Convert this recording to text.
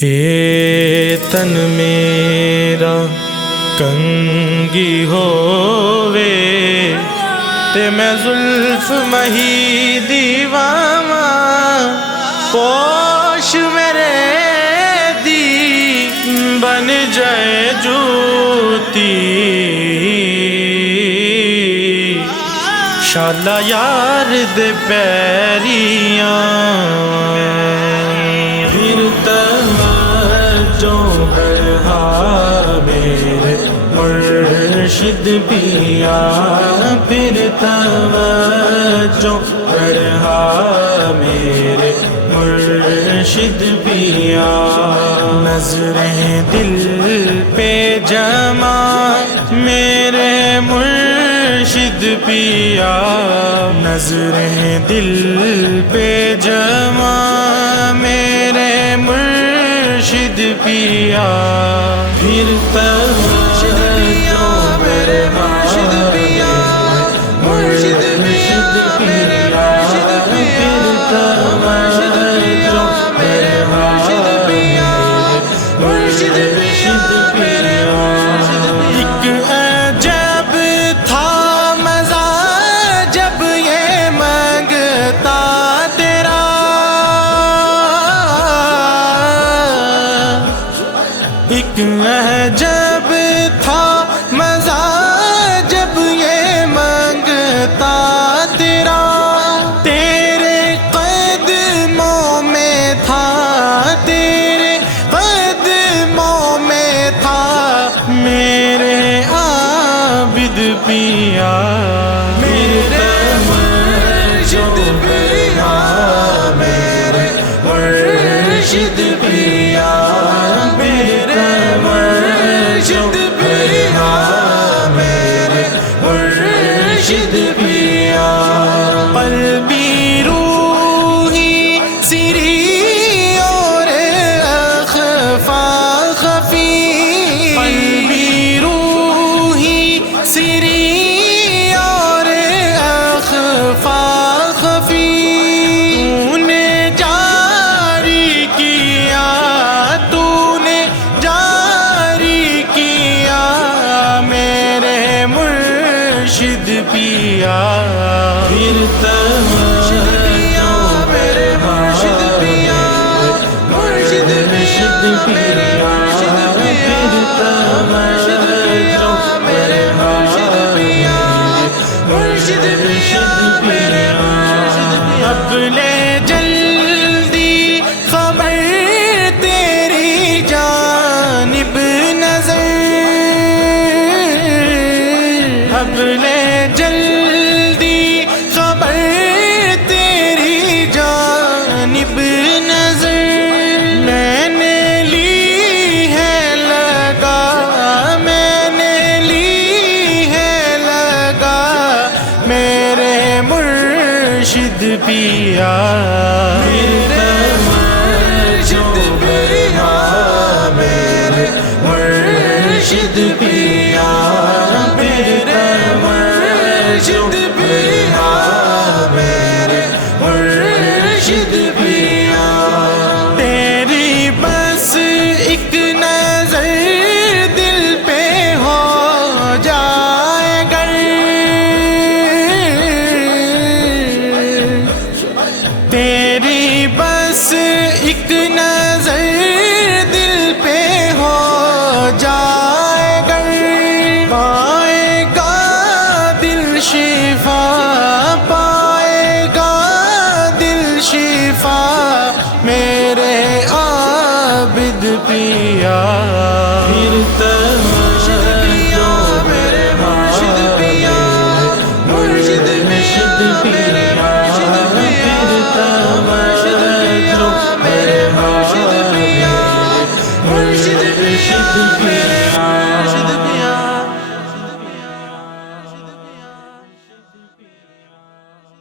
اے تن میرا کنگی ہووے تے میں زلف مہی دیواما پوش میرے دی بن جائے جوتی شالا یار دے پیریاں پھر توجہ بڑھا میرے مرشد پیا پھر توجہ بڑھا میرے مرشد پیا نظریں دل پہ جما میرے مرشد پیا نظریں دل پہ جما میرے مرشد پیا پھر توجہ میرے مرشد پیا مرشد پیا میرے مرشد پیا مرشد پیا میرے مرشد پیا مرشد میرے مرشد ایک عجب تھا مزہ جب یہ مانگتا تیرا ایک عجب تھا مزہ جب یہ مانگتا تیرا تیرے قدموں میں تھا تیرے قدموں میں تھا میرے عابد پیا میرے مرشد پیا میرے مرشد پیا میرے مرشد پیا میرے مرشد پیا قلبی روحی سری اور اخفا خفی قلبی روحی سری اور اخفا خفی تو نے جاری کیا تو نے جاری کیا میرے مرشد پیا پھر توجہ میرے مرشد پیا مرشد میرے مرشد پیا پھر توجہ میرے مرشد پیا مرشد میرے مرشد پیا اب لے جلدی خبر تیری جانب نظر اب لے جلدی خبر تیری جانب نظر میں نے لی ہے لگا میں نے لی ہے لگا میرے مرشد پیا میرے مرشد پیا میرے مرشد پیا میرے مرشد پیا میرے مرشد پیا تیری بس ایک نظر دل پہ ہو جائے گر تیری بس ایک نظر دل پہ ہو جائے گر پائے گا دل شفا پائے گا دل شفا میرے عابد پیا پھر توجہ میرے مرشد پیا مرشد میرے مرشد پیا توجہ میرے مرشد پیا مرشد پیا